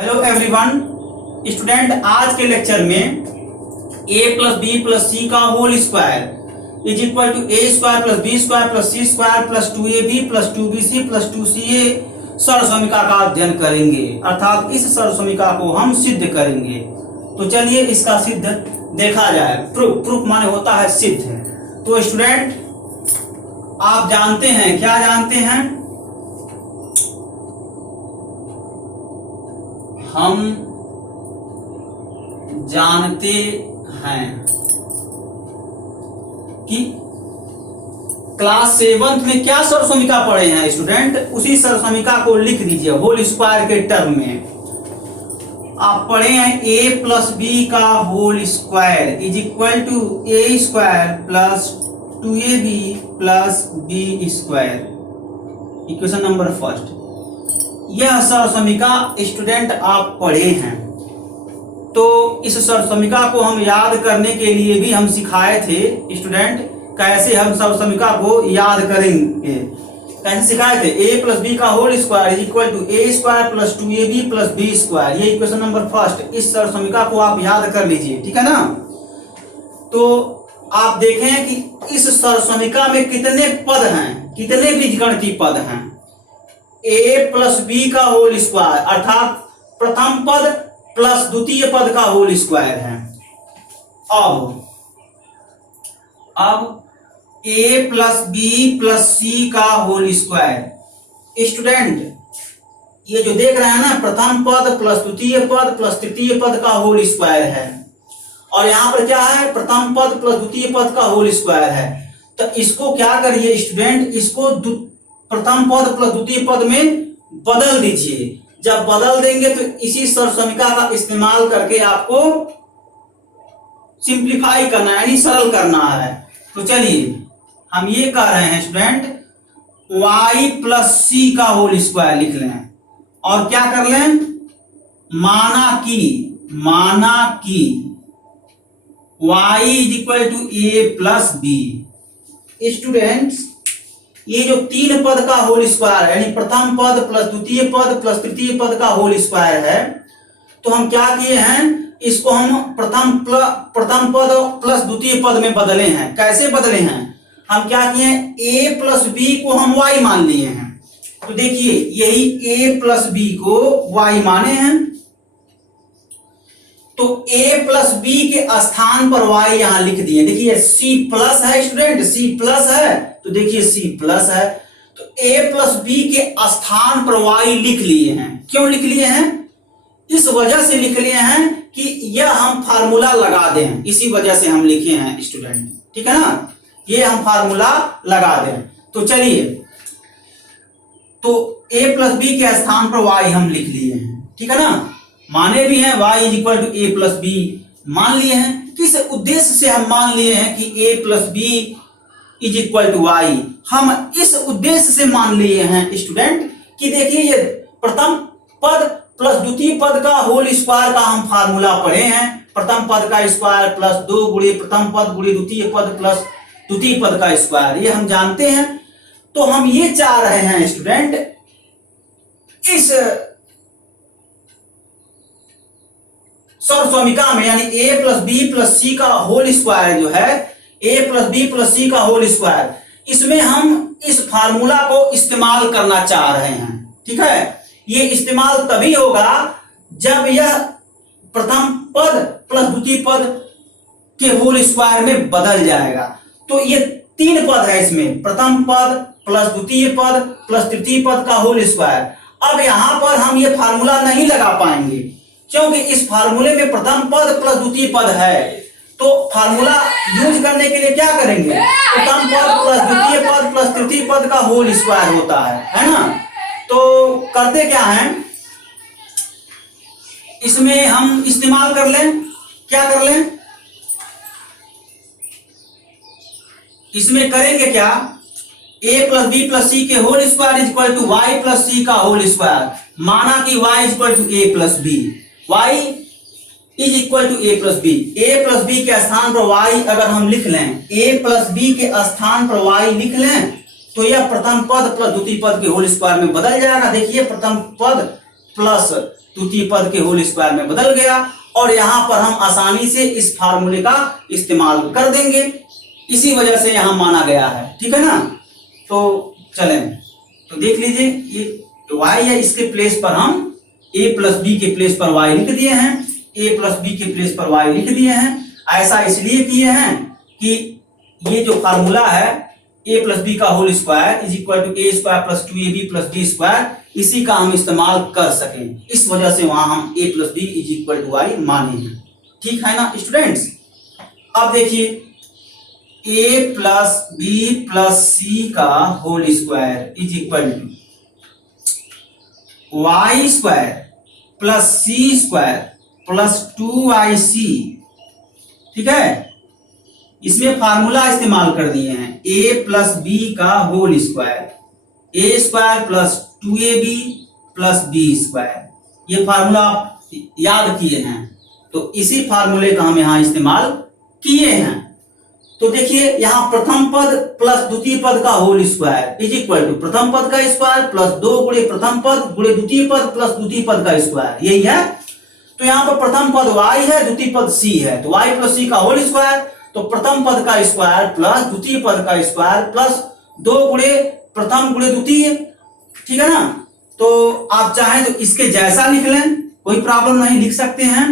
Hello everyone student, आज के lecture में a plus B plus C का whole square is equal to A square plus B square plus C square plus 2ab plus 2bc plus 2ca सर्वसमीका का अध्ययन करेंगे, अर्थात इस सर्वसमीका को हम सिद्ध करेंगे। तो चलिए इसका सिद्ध देखा जाए। प्रूफ माने होता है सिद्ध। तो स्टूडेंट आप जानते हैं, क्या जानते हैं? हम जानते हैं कि क्लास 7th में क्या सर्वसमीका पढ़े हैं स्टूडेंट, उसी सर्वसमीका को लिख दीजिए होल स्क्वायर के टर्म में। आप पढ़े हैं a प्लस बी का whole square is equal to A square plus 2ab plus B square, equation number first. यह सर्वसमीका स्टूडेंट आप पढ़े हैं। तो इस सर्वसमीका को हम याद करने के लिए भी हम सिखाए थे स्टूडेंट, कैसे हम सर्वसमीका को याद करेंगे। कैसे सिखाए थे? a प्लस बी का whole square is equal to A square plus 2ab plus B square, ये इक्वेशन नंबर फर्स्ट। इस सर्वसमीका को आप याद कर लीजिए, ठीक है ना। तो आप देखें कि इस सर्वसमीका में कितने पद हैं, कितने बीजगणितीय पद हैं। a प्लस बी का होल स्क्वायर अर्थात प्रथम पद प्लस द्वितीय पद का होल स्क्वायर है। अब a plus B plus C का होल स्क्वायर। स्टूडेंट ये जो देख रहे हैं ना, प्रथम पद प्लस द्वितीय पद प्लस तृतीय पद का होल स्क्वायर है, और यहां पर क्या है? प्रथम पद प्लस द्वितीय पद का होल स्क्वायर है। तो इसको क्या करिए स्टूडेंट, इसको प्रथम पद प्लस द्वितीय पद में बदल दीजिए। जब बदल देंगे तो इसी सर्वसमीका का इस्तेमाल करके आपको सिंप्लीफाई करना है, यानी सरल करना है। तो चलिए हम ये कह रहे हैं स्टूडेंट, y प्लस सी का होल स्क्वायर लिख लें, और क्या कर लें? माना कि y is equal to A plus B. Students ये जो तीन पद का होल स्क्वायर है, यानी प्रथम पद प्लस द्वितीय पद प्लस तृतीय पद का होल स्क्वायर है, तो हम क्या किए हैं? इसको हम प्रथम पद प्लस द्वितीय पद में बदले हैं। कैसे बदले हैं? हम क्या किए हैं? a प्लस बी को हम y मान लिए हैं। तो देखिए यही a प्लस बी को y माने हैं, तो a प्लस बी के स्थान पर y यहां लिख दिए। देखिए c प्लस है स्टूडेंट, c प्लस है, तो देखिए c प्लस है, तो a प्लस बी के स्थान पर y लिख लिए हैं। क्यों लिख लिए हैं? इस वजह से लिख लिए हैं कि यह हम फार्मूला लगा दें, इसी वजह से हम लिखे हैं स्टूडेंट, ठीक है ना। ये हम फार्मूला लगा दें। तो चलिए, तो a प्लस बी के स्थान पर y हम लिख लिए हैं, ठीक है ना। माने भी हैं y is equal to A plus B, मान लिए हैं। किस उद्देश्य से हम मान लिए हैं कि a plus B is equal to y? हम इस उद्देश्य से मान लिए हैं स्टूडेंट कि देखिए ये प्रथम पद प्लस द्वितीय पद का होल स्क्वायर का हम फार्मूला पढ़े हैं। प्रथम पद का स्क्वायर प्लस 2 गुणे प्रथम पद गुणे द्वितीय पद प्लस द्वितीय पद का स्क्वायर, ये हम जानते हैं। तो हम ये चाह रहे हैं स्टूडेंट, इस सर्वसमीका में यानी a plus B plus C का होल स्क्वायर जो है, a plus B plus C का होल स्क्वायर, इसमें हम इस फार्मूला को इस्तेमाल करना चाह रहे हैं, ठीक है। ये इस्तेमाल तभी होगा जब यह प्रथम पद प्लस द्वितीय पद के होल स्क्वायर में बदल जाएगा। तो ये तीन पद है इसमें, प्रथम पद प्लस द्वितीय पद प्लस तृतीय पद का होल स्क्वायर। अब यहां पर हम ये फार्मूला नहीं लगा पाएंगे, क्योंकि इस फार्मूले में प्रथम पद प्लस द्वितीय पद है। तो फार्मूला यूज करने के लिए क्या करेंगे? प्रथम पद प्लस द्वितीय पद प्लस तृतीय पद का होल स्क्वायर होता है ना। तो करते क्या हैं, इसमें हम इस्तेमाल कर लें, क्या कर लें? इसमें करेंगे क्या? a plus B plus C के whole square is equal to y plus C का होल स्क्वायर। माना कि y is equal to a plus B, y is equal to a plus B. a plus B के स्थान पर y अगर हम लिख लें, a प्लस बी के स्थान पर y लिख लें, तो यह प्रथम पद प्लस द्वितीय पद के होल स्क्वायर में बदल जाएगा। देखिए प्रथम पद प्लस द्वितीय पद के होल स्क्वायर में बदल गया, और यहां पर हम आसानी से इस फार्मूले का इस्तेमाल कर देंगे, इसी वजह से यहां माना गया है। ठीक है ना। तो चलें, तो देख लीजिए ये y है, इसके प्लेस पर हम a प्लस बी के प्लेस पर y लिख दिए हैं, a प्लस बी के प्लेस पर y लिख दिए हैं। ऐसा इसलिए किए हैं कि ये जो फार्मूला है a प्लस बी का whole square is equal to a square plus 2ab plus b square, इसी का हम इस्तेमाल कर सकें, इस वजह से वहां हम a plus B is equal to y माने हैं। ठीक है ना स्टूडेंट्स। अब देखिए a plus B plus C का whole square is equal to y square plus C square plus 2ic। ठीक है, इसमें फार्मूला इस्तेमाल कर दिए हैं a प्लस बी का whole square, a square plus 2ab plus b square, ये फार्मूला आप याद किए हैं, तो इसी फार्मूले का हम यहां इस्तेमाल किए हैं। तो देखिए यहां प्रथम पद प्लस द्वितीय पद का whole square is equal to प्रथम पद का स्क्वायर प्लस 2 गुणे प्रथम पद गुणे द्वितीय पद प्लस द्वितीय पद का स्क्वायर, यही है। तो यहां पर प्रथम पद y है, द्वितीय पद c है, तो y प्लस c का होल स्क्वायर, तो प्रथम पद का स्क्वायर प्लस द्वितीय पद का स्क्वायर प्लस 2 गुणे प्रथम गुणे द्वितीय। ठीक है ना। तो आप चाहें तो इसके जैसा लिख लें, कोई प्रॉब्लम नहीं, लिख सकते हैं,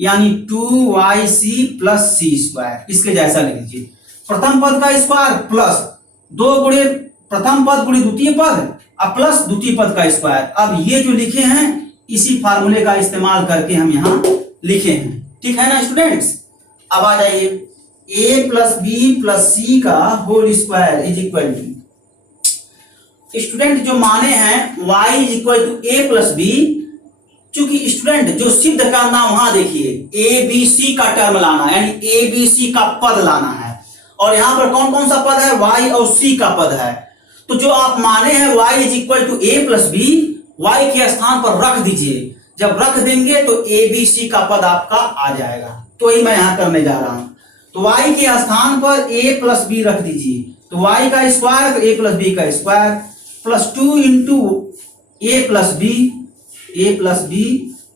यानी 2yc प्लस सी स्क्वायर, इसके जैसा लिख लीजिए। प्रथम पद का स्क्वायर प्लस 2 गुणे प्रथम पद गुणे द्वितीय पद अब प्लस द्वितीय पद का स्क्वायर। अब ये जो लिखे हैं इसी फार्मूले का इस्तेमाल करके हम यहां लिखे हैं। ठीक है ना स्टूडेंट्स। अब आ जाइए a plus B plus C का whole square is equal to, student जो माने हैं y is equal to a plus B, चूंकि स्टूडेंट जो सिद्ध करना वहां देखिए ए बी सी का टर्म लाना, यानी ए बी सी का पद लाना है, और यहां पर कौन कौन सा पद है, y और c का पद है। तो जो आप माने हैं y is equal to a plus B, y के स्थान पर रख दीजिए, जब रख देंगे तो ए बी सी का पद आपका आ जाएगा। तो यही मैं यहां करने जा रहा हूं। तो y के स्थान पर a प्लस बी रख दीजिए, तो y का स्क्वायर तो a प्लस बी का square plus 2 into a plus B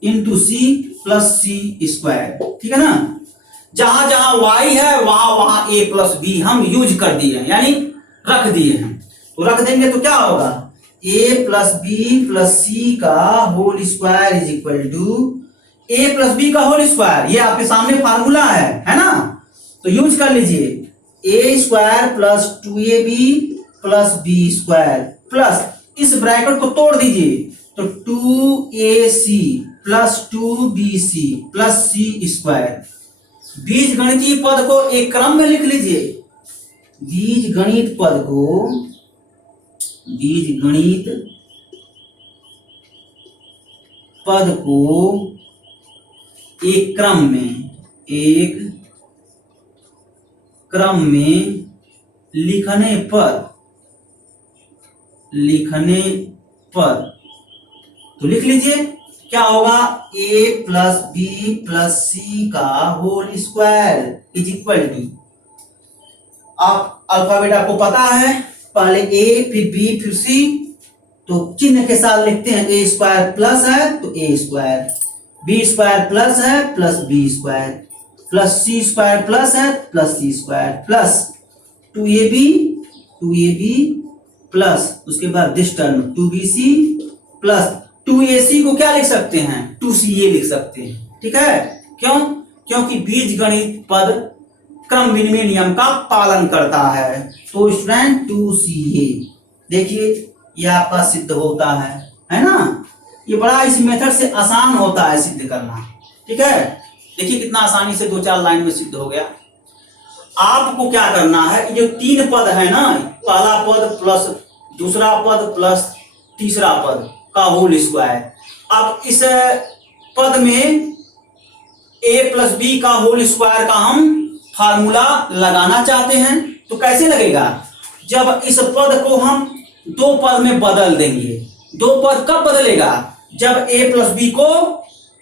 into C plus C square. ठीक है ना। जहां जहां y है वहां वहां a प्लस बी हम यूज कर दिए हैं, यानी रख दिए हैं। तो रख देंगे तो क्या होगा, a plus B plus C का whole square is equal to a plus B का होल स्क्वायर, ये आपके सामने फार्मूला है ना। तो यूज कर लीजिए a square plus 2ab plus b square plus इस ब्रैकेट को तोड़ दीजिए, तो 2ac plus 2bc plus c square. बीज गणितीय पद को एक क्रम में लिख लीजिए, बीज गणित पद को एक क्रम में लिखने पर तो लिख लीजिए क्या होगा, a plus B plus C का whole square is equal to, आप अल्फाबेट आपको पता है, पहले a फिर b फिर c, तो चिन्ह के साथ लिखते हैं, a स्क्वायर प्लस है तो a square, b square plus है plus b square plus c square plus है plus c square plus 2ab plus उसके बाद this term 2bc plus 2ac को क्या लिख सकते हैं, 2ca लिख सकते हैं। ठीक है, क्यों, क्योंकि बीज गणित पद क्रम विनिमय नियम का पालन करता है। तो स्टूडेंट 2ca देखिए यह आपका सिद्ध होता है ना। ये बड़ा इस मेथड से आसान होता है सिद्ध करना। ठीक है, देखिए कितना आसानी से 2-4 लाइन में सिद्ध हो गया। आपको क्या करना है, ये 3 पद है ना, पहला पद प्लस दूसरा पद प्लस तीसरा पद का होल स्क्वायर, अब इस पद में a प्लस बी का होल स्क्वायर का हम फार्मूला लगाना चाहते हैं। तो कैसे लगेगा, जब इस पद को हम 2 पद में बदल देंगे। 2 पद कब बदलेगा, जब a प्लस बी को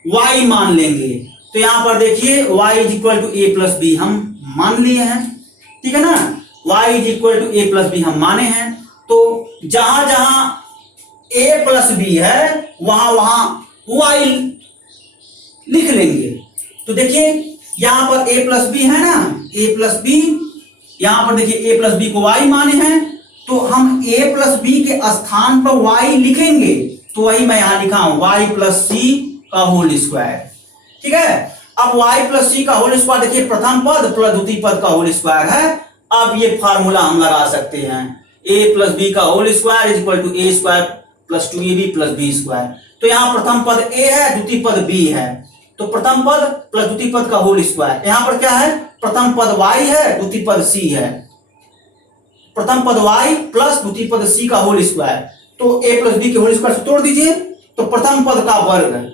y मान लेंगे। तो यहां पर देखिए y is equal to a plus B हम मान लिए हैं। ठीक है ना, y is equal to a plus B हम माने हैं। तो जहां जहां a प्लस बी है वहां वहां y लिख लेंगे। तो देखिए यहां पर a प्लस बी है ना, a प्लस बी, यहां पर देखिए a प्लस बी को y माने हैं, तो हम a प्लस बी के स्थान पर y लिखेंगे। तो वही मैं यहां लिखा हूं y प्लस सी का होल स्क्वायर। ठीक है, अब y प्लस सी का होल स्क्वायर देखिए प्रथम पद प्लस द्वितीय पद का होल स्क्वायर है। अब ये फार्मूला हम लगा सकते हैं, a प्लस बी का whole square is equal to A square plus 2ab plus B square. तो यहाँ प्रथम पद a है, द्वितीय पद b है, तो प्रथम पद प्लस द्वितीय पद का होल स्क्वायर। यहाँ पर क्या है, प्रथम पद y है, द्वितीय पद c है, प्रथम पद y प्लस द्वितीय पद c का होल स्क्वायर। तो a प्लस बी के होल स्क्वायर से तोड़ दीजिए, तो प्रथम पद का वर्ग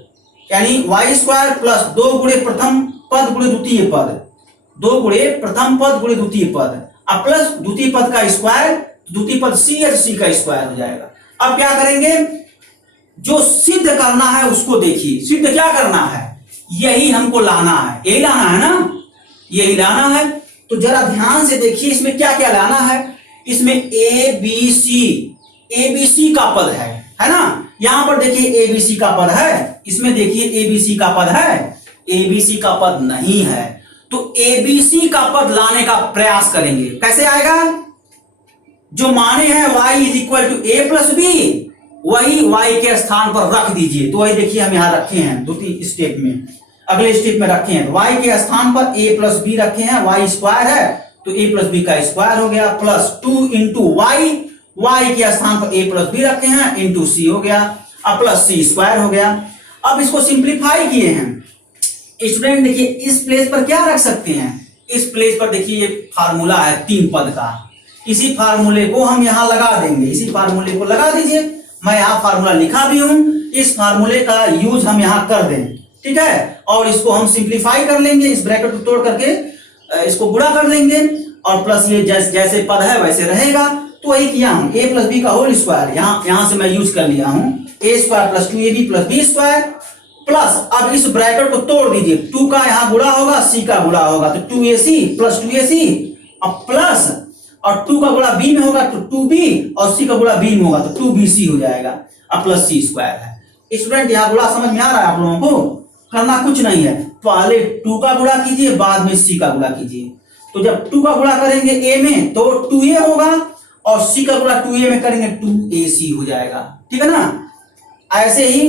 यानी y स्क्वायर प्लस 2 गुणे प्रथम पद गुणे द्वितीय पद, 2 गुणे प्रथम पद गुणे द्वितीय पद, अब प्लस द्वितीय पद का स्क्वायर, द्वितीय पद c है, c का स्क्वायर हो जाएगा। अब क्या करेंगे, जो सिद्ध करना है उसको देखिए, सिद्ध क्या करना है, यही हमको लाना है, यही लाना है ना, यही लाना है। तो जरा ध्यान से देखिए इसमें क्या क्या लाना है। इसमें ए बी सी का पद है ना, यहां पर देखिए ए बी सी का पद है, इसमें देखिए ए बी सी का पद है, ए बी सी का पद नहीं है। तो ए बी सी का पद लाने का प्रयास करेंगे, कैसे आएगा, जो माने हैं y is equal to A plus B, वही y के स्थान पर रख दीजिए। तो वही देखिए हम यहां रखे हैं, द्वितीय स्टेप में, अगले स्टेप में रखे हैं, तो y के स्थान पर a प्लस बी रखे हैं, y स्क्वायर है तो a प्लस बी का स्क्वायर हो गया, प्लस 2 इंटू वाई, y के स्थान पर a प्लस बी रखे हैं इंटू सी हो गया, अब प्लस सी स्क्वायर हो गया। अब इसको सिंप्लीफाई किए हैं स्टूडेंट, देखिए इस प्लेस पर क्या रख सकते हैं, इस प्लेस पर देखिए फार्मूला है 3 पद का, इसी फार्मूले को हम यहां लगा देंगे, इसी फार्मूले को लगा दीजिए, मैं यहां फार्मूला लिखा भी हूं, इस फार्मूले का यूज हम यहां कर दें, ठीक है, और इसको हम सिंप्लीफाई कर लेंगे, इस ब्रैकेट को तोड़ करके इसको गुणा कर लेंगे, और प्लस ये जैसे पद है वैसे रहेगा। तो वही किया हूं, a प्लस बी का होल स्क्वायर यहां से मैं यूज कर लिया हूं, a square plus 2ab plus B square, plus अब इस ब्रैकेट को तोड़ दीजिए, 2 का यहां गुणा होगा, c का गुणा होगा, तो 2ac प्लस 2ac, अब प्लस और 2 का गुणा b में होगा तो 2b, और c का गुणा b में होगा तो 2bc हो जाएगा, अब प्लस c स्क्वायर है। स्टूडेंट यहां गुणा समझ में आ रहा है आप लोगों को, करना कुछ नहीं है, पहले 2 का गुणा कीजिए, बाद में c का गुणा कीजिए। तो जब 2 का गुणा करेंगे a में तो 2a होगा, और c का गुणा 2a में करेंगे 2ac हो जाएगा, ठीक है ना। ऐसे ही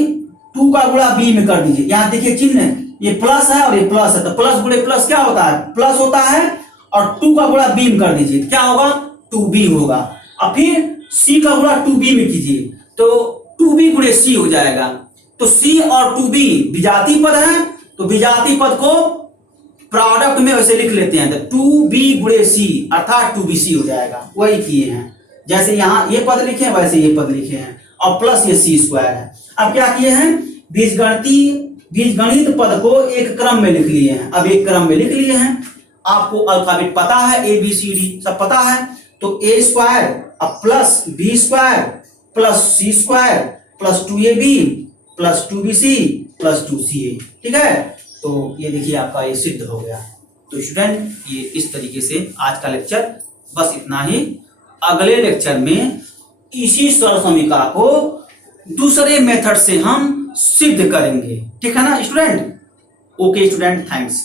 2 का गुणा b में कर दीजिए, यहां देखिए चिन्ह, ये प्लस है और ये प्लस है, तो प्लस गुणे प्लस क्या होता है, प्लस होता है, और 2 का गुणा b में कर दीजिए, क्या होगा 2b होगा, और फिर c का गुणा 2b में कीजिए तो 2b गुणे c हो जाएगा। तो c और 2b विजातीय पद है, तो विजातीय पद को प्रोडक्ट में वैसे लिख लेते हैं, तो 2b गुणे c अर्थात 2bc हो जाएगा, वही किए हैं, जैसे यहां ये पद लिखे हैं वैसे ये पद लिखे हैं, और प्लस ये c स्क्वायर है। अब क्या किए हैं, बीजगणित पद को एक क्रम में लिख लिए हैं, अब एक क्रम में लिख लिए हैं, आपको अल्फाबेट पता है ए बी सी डी सब पता है, तो ए स्क्वायर अब plus B square plus C square plus 2ab plus 2bc plus 2ca, ठीक है। तो ये देखिए आपका ये सिद्ध हो गया। तो स्टूडेंट ये इस तरीके से आज का लेक्चर बस इतना ही, अगले लेक्चर में इसी सरल समीकरण को दूसरे मेथड से हम सिद्ध करेंगे, ठीक है ना स्टूडेंट। Okay student, thanks.